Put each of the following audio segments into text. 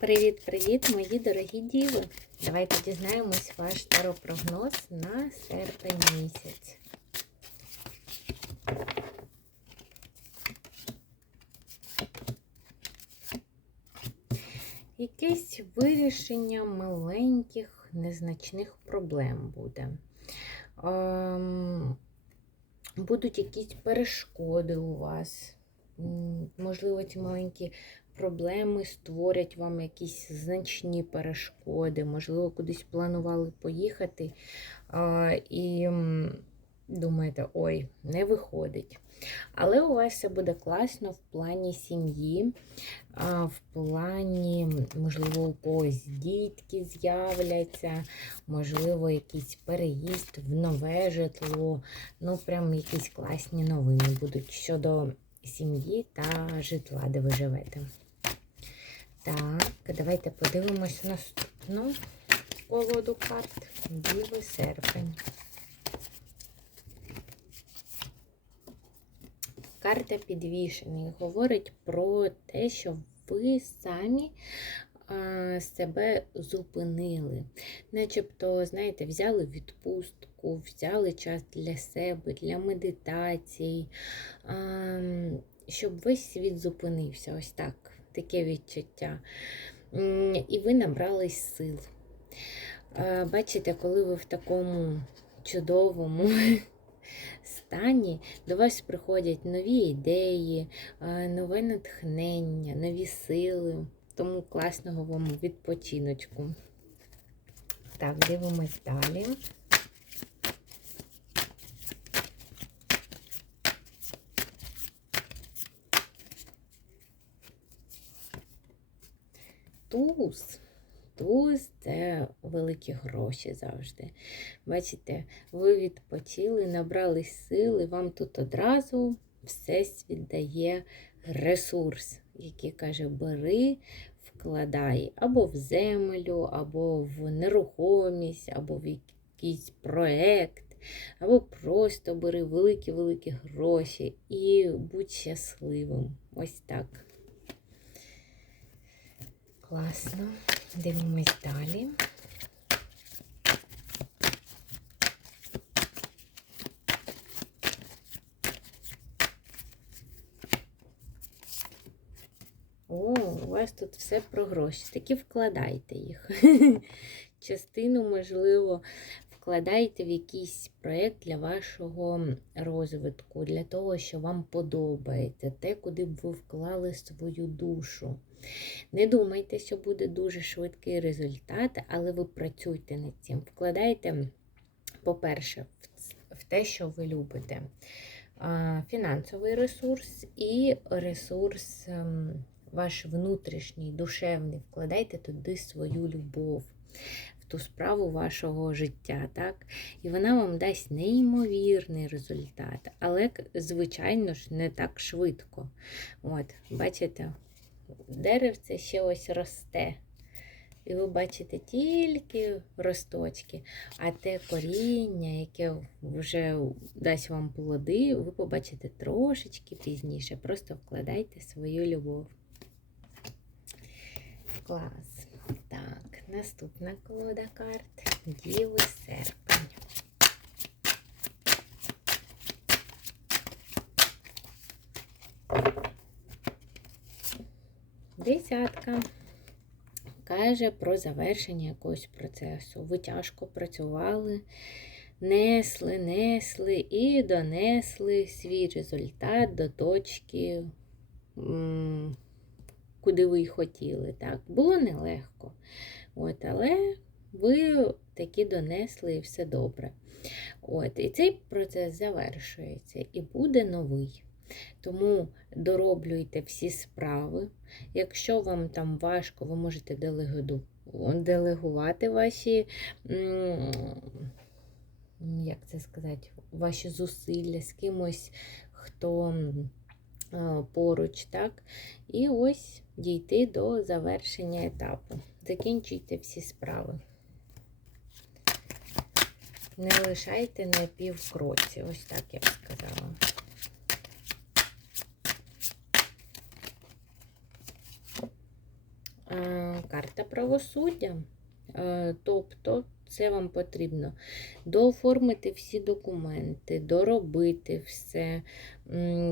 Привіт-привіт, мої дорогі діви! Давайте дізнаємось ваш таропрогноз на серпень місяць. Якесь вирішення маленьких, незначних проблем буде. Ем, будуть якісь перешкоди у вас. Можливо, ці маленькі проблеми створять вам якісь значні перешкоди. Можливо, кудись планували поїхати і думаєте, ой, не виходить. Але у вас все буде класно в плані сім'ї, в плані, можливо, у когось дітки з'являться, можливо, якийсь переїзд в нове житло. Ну, прям якісь класні новини будуть щодо сім'ї та житла, де ви живете. Так, давайте подивимось наступну колоду карт. Діви серпень. Карта підвішений говорить про те, що ви самі а, себе зупинили. Начебто, знаєте, взяли відпустку, взяли час для себе, для медитацій, а, щоб весь світ зупинився. Ось так, таке відчуття. І ви набрались сил. Бачите, коли ви в такому чудовому стані до вас приходять нові ідеї, нове натхнення, нові сили. Тому класного вам відпочиночку. Так, дивимось далі. Туз. Туз це великі гроші завжди. Бачите, ви відпочили, набрали сили, вам тут одразу всесвіт дає ресурс, який каже, бери, вкладай або в землю, або в нерухомість, або в якийсь проект, або просто бери великі-великі гроші і будь щасливим. Ось так. Класно. Дивимось далі. О, у вас тут все про гроші. Такі вкладайте їх. Частину, можливо, вкладайте в якийсь проєкт для вашого розвитку, для того, що вам подобається, те, куди б ви вклали свою душу. Не думайте, що буде дуже швидкий результат, але ви працюйте над цим. Вкладайте, по-перше, в те, що ви любите. Фінансовий ресурс і ресурс ем, ваш внутрішній, душевний. Вкладайте туди свою любов, ту справу вашого життя. так? І вона вам дасть неймовірний результат, але, звичайно ж, не так швидко. От, Бачите, деревце ще ось росте. І ви бачите тільки росточки, а те коріння, яке вже дасть вам плоди, ви побачите трошечки пізніше. Просто вкладайте свою любов. Клас. Так, наступна колода карт. Діви серпень. Десятка. Каже про завершення якогось процесу. Ви тяжко працювали, несли, несли і донесли свій результат до точки, куди ви й хотіли. Так, Було нелегко. От, Але ви таки донесли і все добре. От, І цей процес завершується і буде новий. Тому дороблюйте всі справи. Якщо вам там важко, ви можете делегувати ваші, як це сказати, ваші зусилля з кимось, хто поруч, так? І ось дійти до завершення етапу. Закінчуйте всі справи. Не лишайте на півкроці, ось так я б сказала. Карта правосуддя. Е, Тобто це вам потрібно дооформити всі документи, доробити все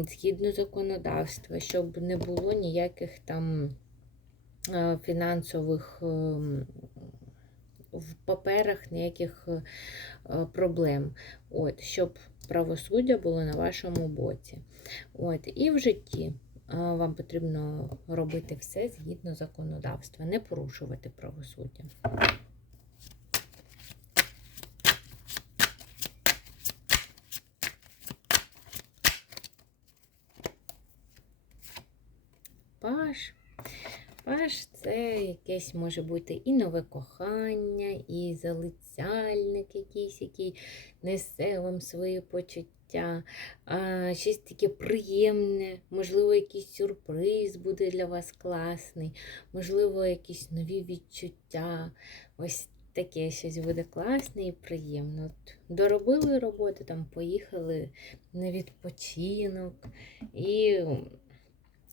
згідно законодавства, щоб не було ніяких там е, фінансових в паперах ніяких е, проблем. От, щоб правосуддя було на вашому боці. От, і в житті вам потрібно робити все згідно законодавства, не порушувати правосуддя. Паш. Паш це якесь може бути і нове кохання, і залицяльник якийсь, який несе вам свої почуття, а, щось таке приємне, можливо, якийсь сюрприз буде для вас класний, можливо, якісь нові відчуття. Ось таке щось буде класне і приємне. От доробили роботу, там поїхали на відпочинок і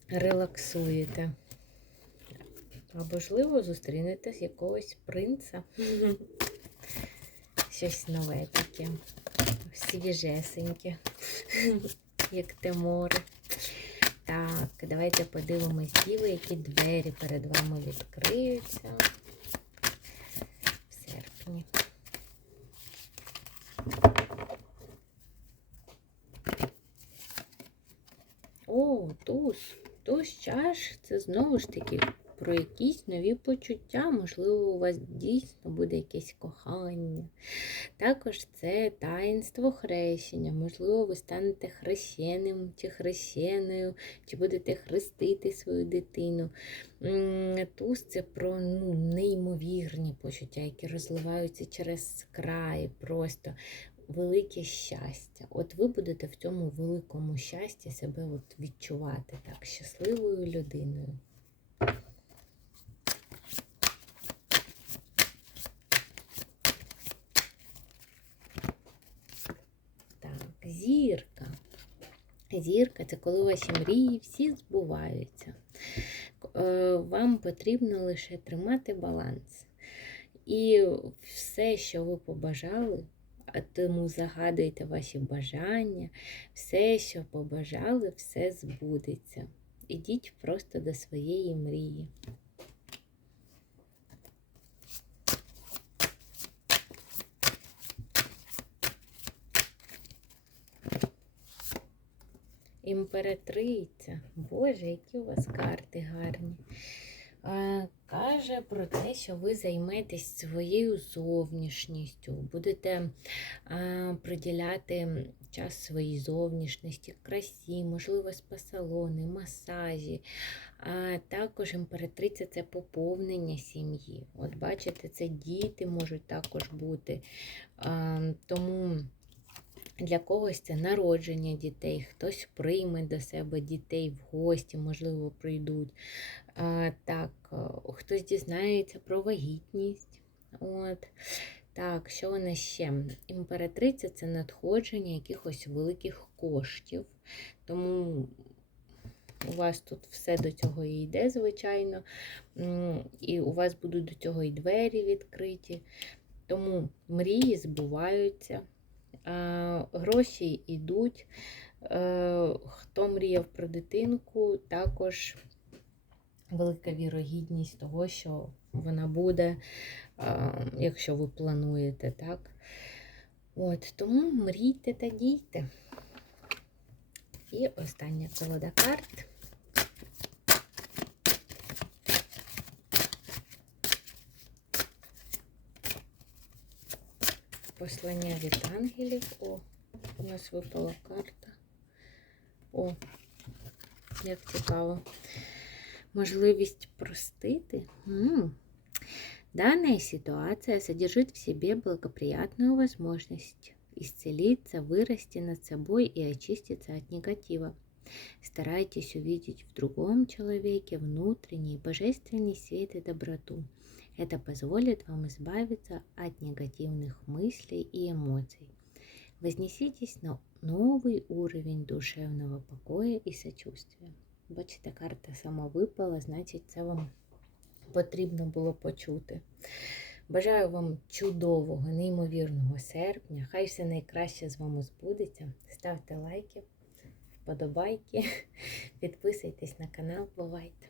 релаксуєте. А можливо, зустрінете якогось принца. Щось нове таке, свіжесеньке, як те море. Так, давайте подивимось, діви, які двері перед вами відкриються в серпні. О, туз. Туз чаш це знову ж таки про якісь нові почуття, можливо, у вас дійсно буде якесь кохання. Також це таїнство хрещення, можливо, ви станете хрещеним чи хрещеною, чи будете хрестити свою дитину. Туз це про ну, неймовірні почуття, які розливаються через край, просто велике щастя. От ви будете в цьому великому щасті себе от відчувати так, щасливою людиною. Так, зірка. Зірка це коли ваші мрії всі збуваються. Е, вам потрібно лише тримати баланс. І все, що ви побажали, тому загадуйте ваші бажання, все, що побажали, все збудеться. Ідіть просто до своєї мрії. Імператриця. Боже, які у вас карти гарні. Каже про те, що ви займетесь своєю зовнішністю, будете а, приділяти час своїй зовнішності, красі, можливо, спа-салони, масажі. А також імператриця це поповнення сім'ї. От бачите, це діти можуть також бути. А, Тому. Для когось це народження дітей, хтось прийме до себе дітей в гості, можливо, прийдуть. Так, хтось дізнається про вагітність. От. Так, що вона ще? Імператриця це надходження якихось великих коштів. Тому у вас тут все до цього і йде, звичайно. І у вас будуть до цього і двері відкриті. Тому мрії збуваються. Гроші йдуть. Е, хто мріяв про дитинку, також велика вірогідність того, що вона буде, якщо ви плануєте, так? От, Тому мрійте та дійте. І остання колода карт. Послання від ангелів. О, у нас випала карта. О, як цікаво. Можливість простити. М -м. Данная ситуация содержит в себе благоприятную возможность исцелиться, вырасти над собой и очиститься от негатива. Старайтесь увидеть в другом человеке внутренний божественный свет и доброту. Это позволит вам избавиться от негативных мыслей и эмоций. Вознеситесь на новый уровень душевного покоя и сочувствия. Бачите, карта сама випала, значить, це вам потрібно було почути. Бажаю вам чудового, неймовірного серпня. Хай все найкраще з вами збудеться. Ставте лайки, вподобайки, підписуйтесь на канал. Бувайте!